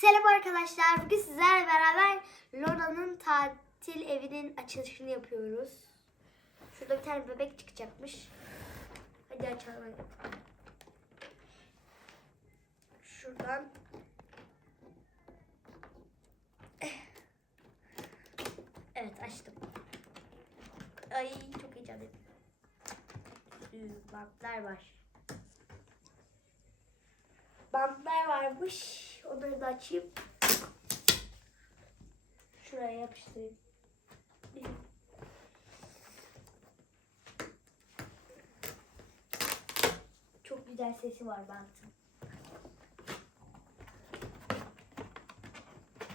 Selam arkadaşlar. Bugün sizlerle beraber Lora'nın tatil evinin açılışını yapıyoruz. Şurada bir tane bebek çıkacakmış. Hadi açalım. Şuradan. Evet açtım. Ay çok heyecanlıyım. Bantlar var. Bantlar varmış. Onları da açayım. Şuraya yapıştırayım. Çok güzel sesi var bantın.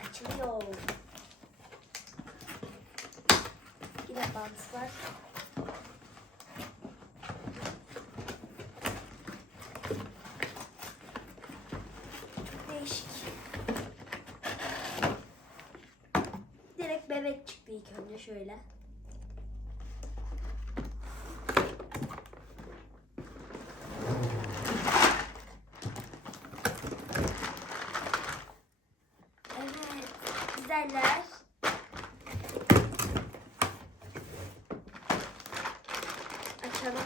Açılıyor. Yine bant var. Değişik. Direkt bebek çıktı ilk önce şöyle. Evet, güzeller. Açalım.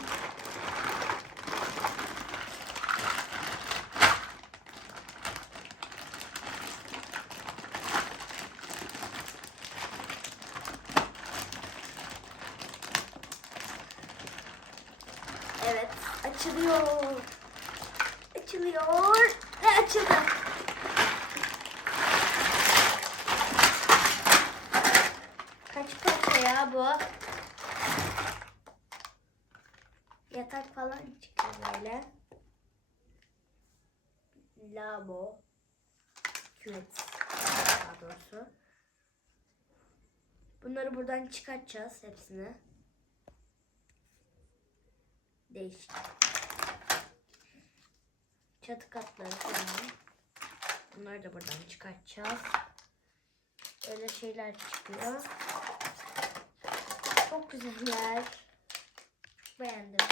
Evet, açılıyor. Açılıyor ve açıldı. Kaç parça ya bu? Yatak falan çıkıyor böyle. Labo. Küvet. Daha doğrusu. Bunları buradan çıkartacağız hepsini. Değişik. Çatı katları falan. Bunları da buradan çıkartacağız. Öyle şeyler çıkıyor. Çok güzeller. Beğendim.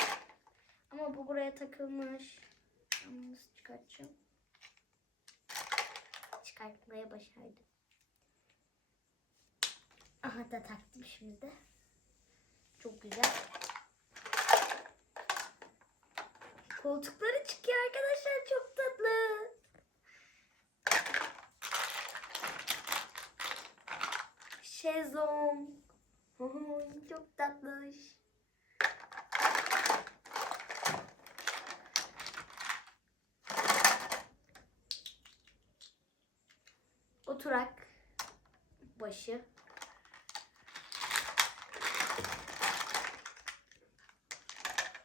Ama bu buraya takılmış. Nasıl çıkartacağım? Çıkartmaya başardım. Aha da taktım şimdi de. Çok güzel. Koltukları çıkıyor arkadaşlar. Çok tatlı. Şezlong. Çok tatlış. Oturak başı.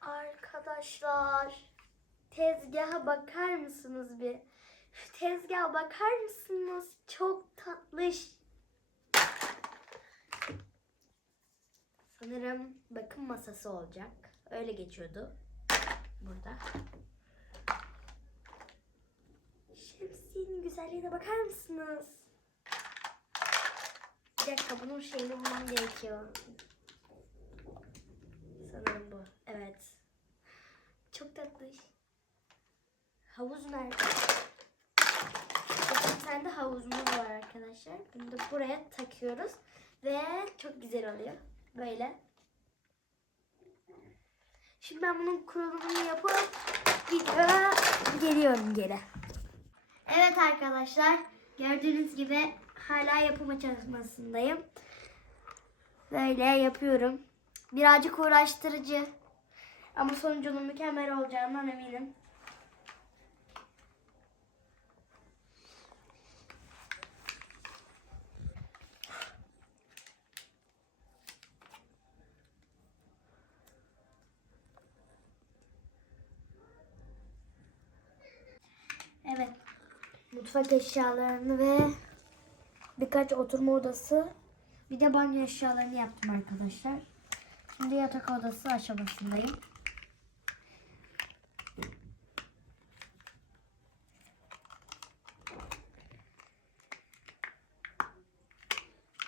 Arkadaşlar tezgaha bakar mısınız bir? Şu tezgaha bakar mısınız? Çok tatlış. Sanırım bakım masası olacak. Öyle geçiyordu. Burada. Şemsiyenin güzelliğine bakar mısınız? Bir dakika bunun şeyini bulmam gerekiyor. Sanırım bu. Evet. Çok tatlış. Havuz nerede? Bir tane de havuzumuz var arkadaşlar. Bunu da buraya takıyoruz. Ve çok güzel oluyor. Böyle. Şimdi ben bunun kurulumunu yapıp videoya geliyorum geri. Evet arkadaşlar. Gördüğünüz gibi hala yapım aşamasındayım. Böyle yapıyorum. Birazcık uğraştırıcı. Ama sonucunun mükemmel olacağından eminim. Evet. Mutfak eşyalarını ve birkaç oturma odası bir de banyo eşyalarını yaptım arkadaşlar. Şimdi yatak odası aşamasındayım.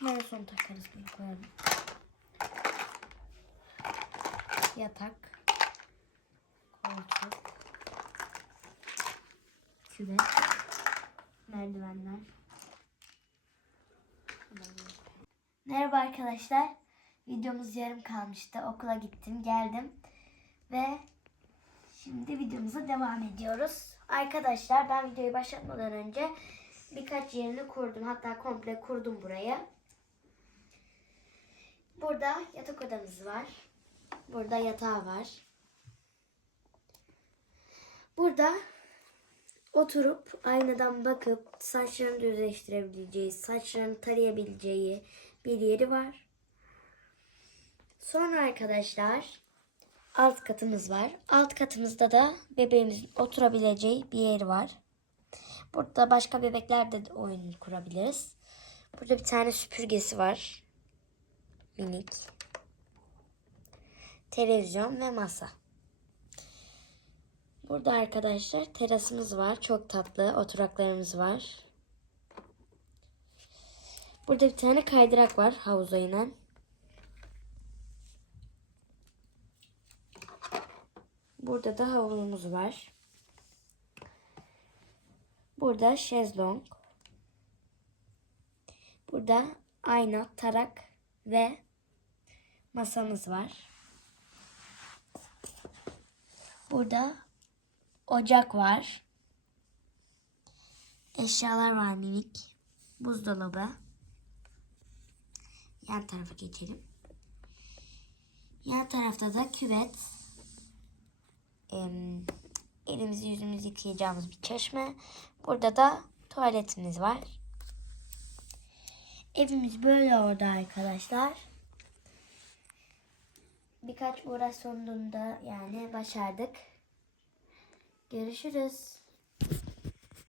En son takarız bunu koyalım. Yatak. Koltuk. Küvet. Merdiven. merdivenler. Merhaba arkadaşlar. Videomuz yarım kalmıştı. Okula gittim, geldim ve şimdi videomuza devam ediyoruz. Arkadaşlar ben videoyu başlatmadan önce birkaç yerini kurdum. Hatta komple kurdum burayı. Burada yatak odamız var. Burada yatağı var. Burada oturup aynadan bakıp saçlarını düzleştirebileceği, saçlarını tarayabileceği bir yeri var. Sonra arkadaşlar alt katımız var. Alt katımızda da bebeğimizin oturabileceği bir yer var. Burada başka bebeklerle de oyun kurabiliriz. Burada bir tane süpürgesi var. Minik. Televizyon ve masa. Burada arkadaşlar terasımız var. Çok tatlı oturaklarımız var. Burada bir tane kaydırak var havuza inen. Burada da havlumuz var. Burada şezlong. Burada ayna, tarak ve masamız var. Burada ocak var. Eşyalar var minik. Buzdolabı. Yan tarafa geçelim. Yan tarafta da küvet. Em, elimizi yüzümüzü yıkayacağımız bir çeşme. Burada da tuvaletimiz var. Evimiz böyle orada arkadaşlar. Birkaç uğraş sonunda yani başardık. Görüşürüz.